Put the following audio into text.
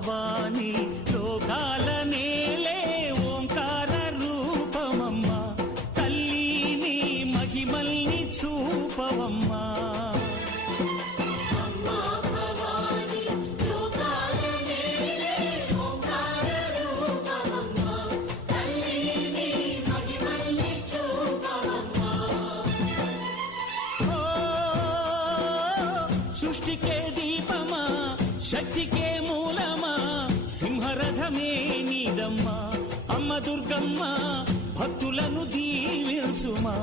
భవాని లోకాల నేలే ఓంకార రూపమమ్మా తల్లి మహిమల్ని చూపవమ్మా సృష్టికే దీపమా శక్తికే మూలమా సింహరథమే నీదమ్మా అమ్మ దుర్గమ్మ భక్తులను దీవించుమా